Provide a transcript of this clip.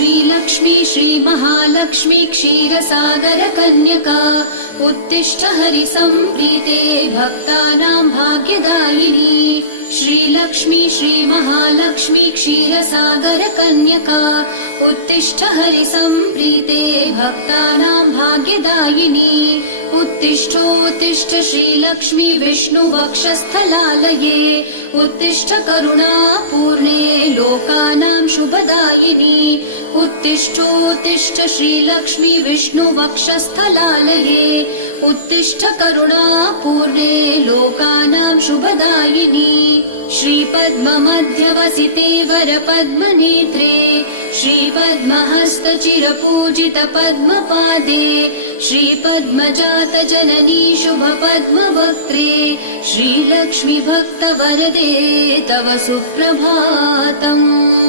श्रीलक्ष्मी श्रीमहालक्ष्मी क्षीरसागर कन्यका उत्तिष्ठ हरिसम्प्रीते भक्तानां भाग्यदायिनी। श्रीलक्ष्मी श्रीमहालक्ष्मी क्षीरसागर कन्यका उत्तिष्ठ हरिसम्प्रीते भक्तानां भाग्यदायिनी। उत्तिष्ठोत्तिष्ठ श्रीलक्ष्मी विष्णुवक्षस्थलालये उत्तिष्ठ करुणापूर्णे लोकानां शुभदायिनी। उत्तिष्ठोत्तिष्ठ श्रीलक्ष्मी विष्णुवक्षस्थलालये उत्तिष्ठ करुणापूर्णे लोकानां शुभदायिनी। श्रीपद्ममध्यवसिते वरपद्मनेत्रे श्रीपद्महस्तचिरपूजित पद्मपादे श्रीपद्मजात जननी शुभपद्मवक्त्रे श्रीलक्ष्मी भक्तवरदे तव सुप्रभातम्।